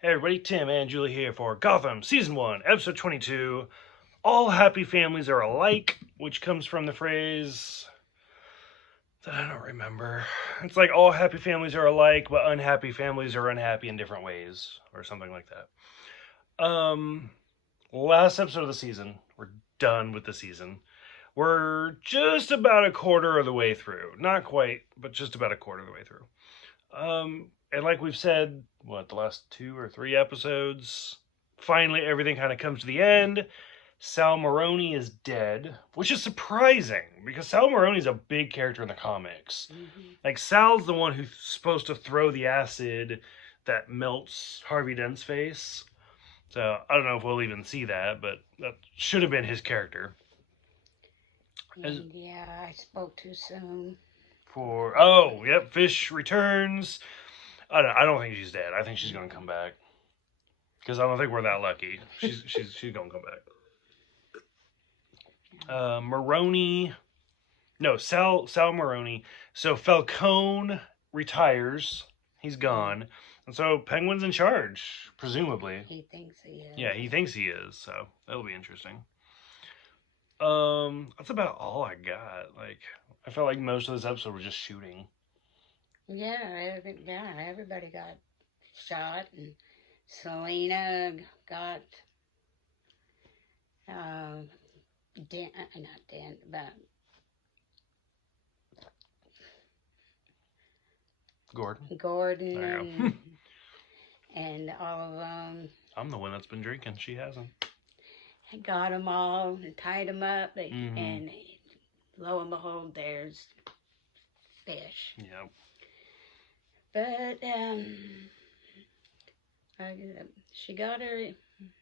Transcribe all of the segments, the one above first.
Hey everybody, Tim and Julie here for Gotham Season 1, Episode 22. All happy families are alike, which comes from the phrase that I don't remember. It's like all happy families are alike, but unhappy families are unhappy in different ways, or something like that. Last episode of the season. We're done with the season. We're just about a quarter of the way through. Not quite, but just about a quarter of the way through. And like we've said, the last 2 or 3 episodes, finally everything kind of comes to the end. Sal Maroni is dead, which is surprising because Sal Maroni is a big character in the comics. Mm-hmm. Like, Sal's the one who's supposed to throw the acid that melts Harvey Dent's face. So I don't know if we'll even see that, but that should have been his character. Yeah, I spoke too soon. Fish returns. I don't think she's dead. I think she's gonna come back because I don't think we're that lucky. She's gonna come back. Sal Maroni. So Falcone retires. He's gone, and so Penguin's in charge, presumably. He thinks he is. Yeah, he thinks he is. So that'll be interesting. That's about all I got. Like, I felt like most of this episode was just shooting. Yeah, everybody got shot, and Selena got Gordon and all of them. I'm the one that's been drinking. She hasn't. I got them all and tied them up, and lo and behold, there's Fish. Yep. But she got her.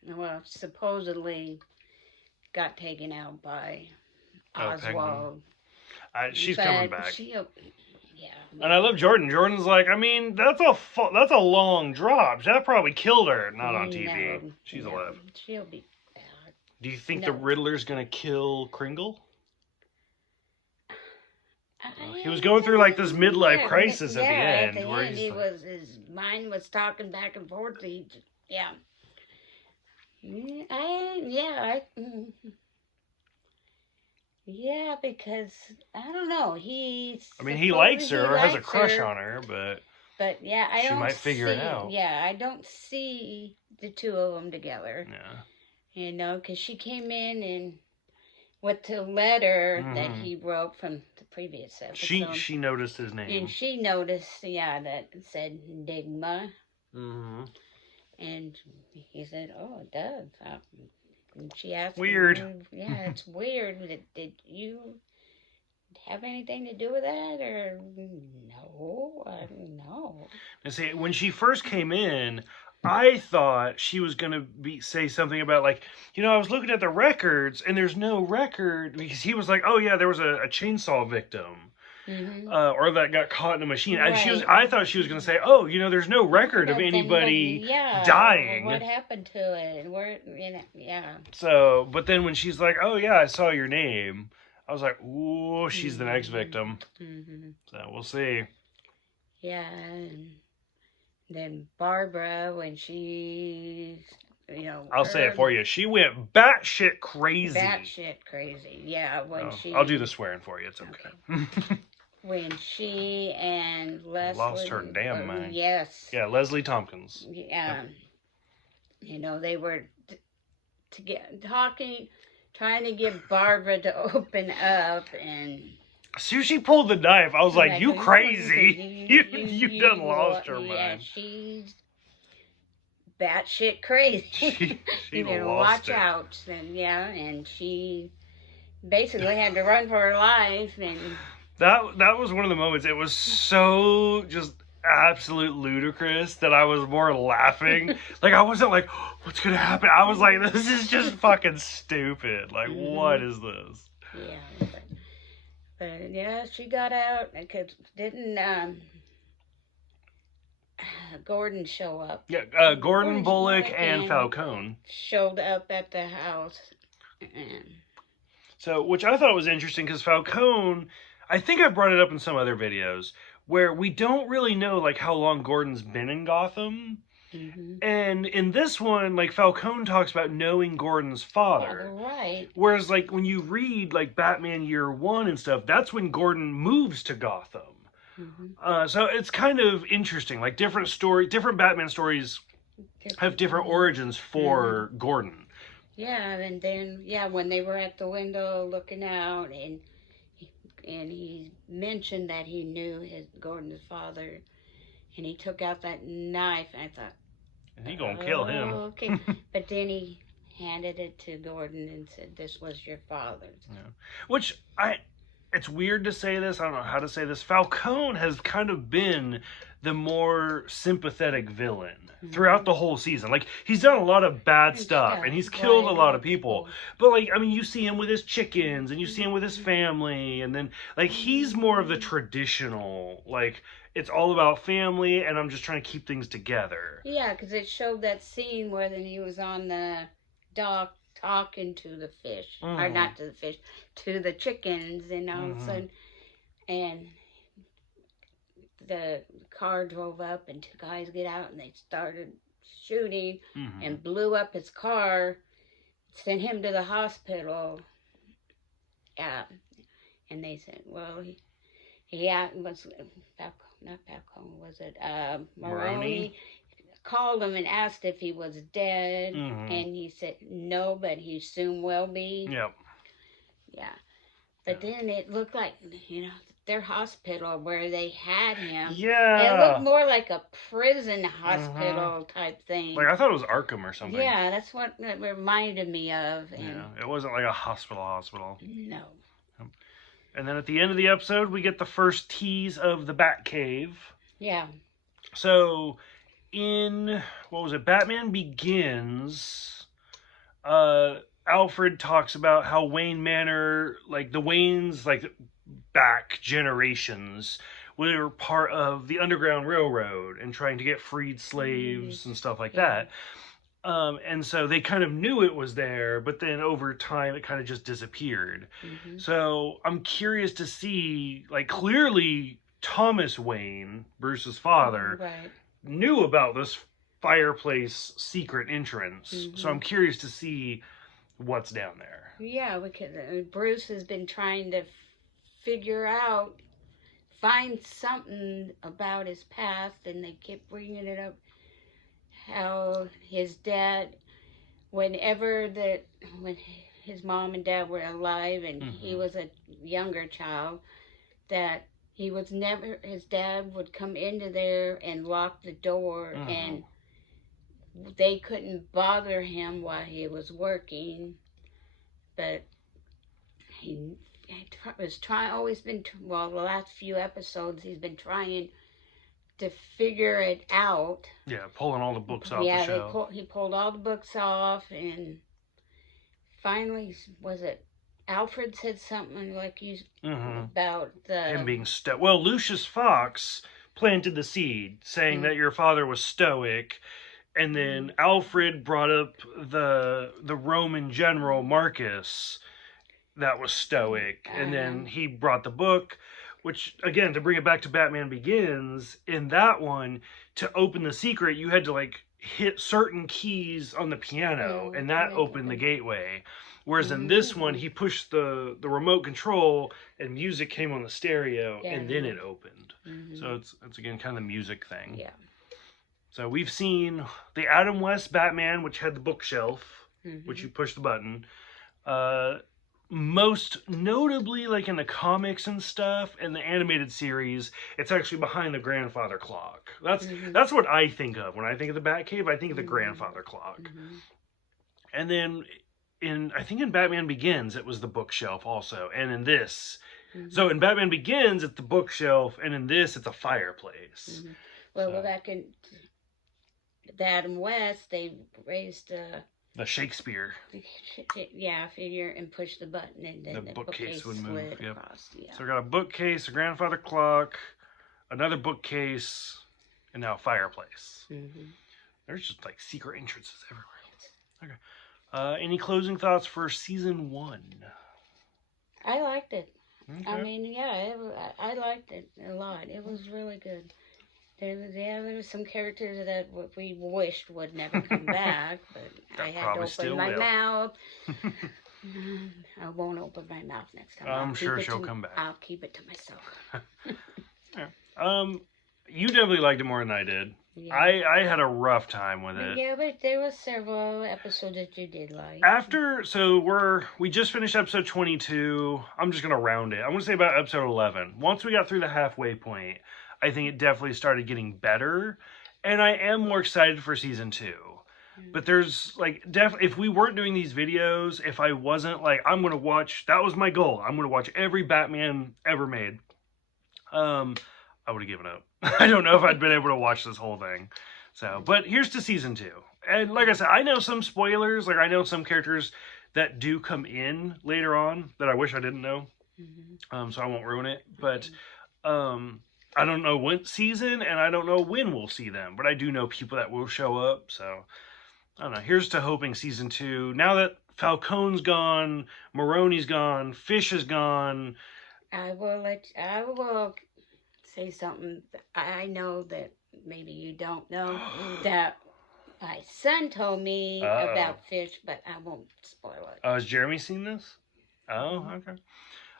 Well, supposedly got taken out by Oswald. She's coming back. Yeah. And I love Jordan. Jordan's like, I mean, that's a long drop. That probably killed her. Not on TV. No, She's alive. She'll be back. Do you think the Riddler's gonna kill Kringle? He was going through like this midlife crisis at the end. His mind was talking back and forth. Because I don't know. He likes her or has a crush on her, but she might figure it out. Yeah, I don't see the two of them together. Yeah. Because she came in and with the letter that he wrote from the previous episode. She noticed his name. And she noticed, that it said Digma. Mm-hmm. And he said, "Oh, it does." And she asked weird. It's weird. Did you have anything to do with that? Or no? I don't know. And see, when she first came in, I thought she was going to say something about, like, I was looking at the records, and there's no record, because he was like, oh, yeah, there was a chainsaw victim, or that got caught in a machine. Right. And I thought she was going to say, oh, there's no record of anybody dying. What happened to it? And where, So, but then when she's like, oh, yeah, I saw your name, I was like, ooh, she's the next victim. So, we'll see. Yeah, and then Barbara, when she, I'll say it for you. She went batshit crazy. Yeah. I'll do the swearing for you. It's okay. When she and Leslie lost her damn mind. Yes. Yeah, Leslie Tompkins. Yeah. They were trying to get Barbara to open up, and as soon as she pulled the knife, I was like, you crazy. You done lost her mind. Yeah, she's batshit crazy. She watch out. And she basically had to run for her life. And that was one of the moments. It was so just absolute ludicrous that I was more laughing. Like, I wasn't like, what's going to happen? I was like, this is just fucking stupid. Like, what is this? Yeah. But she got out because didn't Gordon show up? Yeah, Gordon Bullock and Falcone showed up at the house. So, which I thought was interesting because Falcone, I think I brought it up in some other videos, where we don't really know like how long Gordon's been in Gotham. Mm-hmm. And in this one, like Falcone talks about knowing Gordon's father. Right. Whereas like when you read like Batman Year One and stuff, that's when Gordon moves to Gotham. Mm-hmm. So it's kind of interesting. Like different Batman stories have different origins Mm-hmm. for Gordon. Yeah, and then when they were at the window looking out, and he mentioned that he knew his Gordon's father, and he took out that knife, and I thought, And he gonna kill him. okay, but then he handed it to Gordon and said, "This was your father's." Yeah. Which it's weird to say this. I don't know how to say this. Falcone has kind of been the more sympathetic villain throughout the whole season. Like he's done a lot of bad stuff and he's killed a lot of people. But like I mean you see him with his chickens and you see him with his family and then like he's more of the traditional like it's all about family and I'm just trying to keep things together. Yeah, because it showed that scene where then he was on the dock talking to the fish, or not to the fish, to the chickens, and all of a sudden, and the car drove up, and two guys get out, and they started shooting, and blew up his car, sent him to the hospital. Yeah, and they said, well, he was not Falcone, was it Maroney? Called him and asked if he was dead, and he said no, but he soon will be. Yep. Yeah. But then it looked like, their hospital where they had him. Yeah. It looked more like a prison hospital type thing. Like I thought it was Arkham or something. Yeah, that's what it reminded me of. And yeah, it wasn't like a hospital. No. And then at the end of the episode, we get the first tease of the Batcave. Yeah. So in Batman Begins, Alfred talks about how Wayne Manor, like the Waynes, like back generations, were part of the Underground Railroad and trying to get freed slaves and stuff like that. And so they kind of knew it was there, but then over time it kind of just disappeared. So I'm curious to see, like, clearly Thomas Wayne, Bruce's father, knew about this fireplace secret entrance. So I'm curious to see what's down there. Yeah, because Bruce has been trying to find something about his past, and they kept bringing it up. How his dad, when his mom and dad were alive, and he was a younger child, that his dad would come into there and lock the door, and they couldn't bother him while he was working, but he was the last few episodes he's been trying to figure it out. Yeah, pulling all the books off the shelf. He pulled all the books off, and finally, was it Alfred said something like about him being stoic. Well, Lucius Fox planted the seed, saying that your father was stoic, and then Alfred brought up the Roman general Marcus that was stoic, and then he brought the book. Which, again, to bring it back to Batman Begins, in that one, to open the secret, you had to, like, hit certain keys on the piano, and that opened the gateway. Whereas in this one, he pushed the remote control, and music came on the stereo, and then it opened. So it's, again, kind of the music thing. Yeah. So we've seen the Adam West Batman, which had the bookshelf, which you push the button. Most notably, like in the comics and stuff, and the animated series, it's actually behind the grandfather clock. That's what I think of when I think of the Batcave. I think of the grandfather clock. And then I think in Batman Begins, it was the bookshelf also, and in this, so in Batman Begins, it's the bookshelf, and in this, it's a fireplace. Well, back in the Adam West, they raised the Shakespeare. Figure and push the button, and then the bookcase would move. Across. Yeah. So we got a bookcase, a grandfather clock, another bookcase, and now a fireplace. There's just like secret entrances everywhere. Okay. Any closing thoughts for season 1? I liked it. Okay. I mean, I liked it a lot. It was really good. There were some characters that we wished would never come back, but That I had to probably open still my will. mouth. I won't open my mouth next time. I'm sure she'll come back. I'll keep it to myself. Yeah. You definitely liked it more than I did. Yeah. I had a rough time with it. Yeah, but there were several episodes that you did like. We just finished episode 22. I'm just gonna round it. I'm gonna say about episode 11. Once we got through the halfway point, I think it definitely started getting better, and I am more excited for season 2. But there's definitely, if we weren't doing these videos, if I wasn't I'm gonna watch, that was my goal, I'm gonna watch every Batman ever made, I would have given up. I don't know if I'd been able to watch this whole thing. So, but here's to season 2. And like I said, I know some spoilers. I know some characters that do come in later on that I wish I didn't know. So I won't ruin it. But I don't know what season, and I don't know when we'll see them. But I do know people that will show up. So I don't know. Here's to hoping season 2. Now that Falcone's gone, Maroni's gone, Fish is gone. I will say something. I know that maybe you don't know that my son told me about Fish, but I won't spoil it. Has Jeremy seen this? Oh, okay.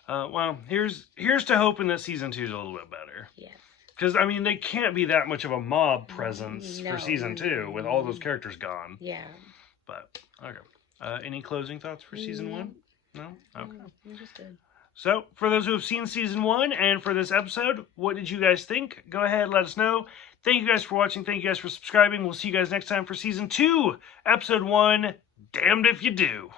Well, here's to hoping that season 2 is a little bit better. Yes. Because, I mean, they can't be that much of a mob presence for season 2 with all those characters gone. Yeah. But, okay. Any closing thoughts for season 1? No? Okay. Understood. So, for those who have seen season 1 and for this episode, what did you guys think? Go ahead, let us know. Thank you guys for watching. Thank you guys for subscribing. We'll see you guys next time for season 2, episode 1, Damned If You Do.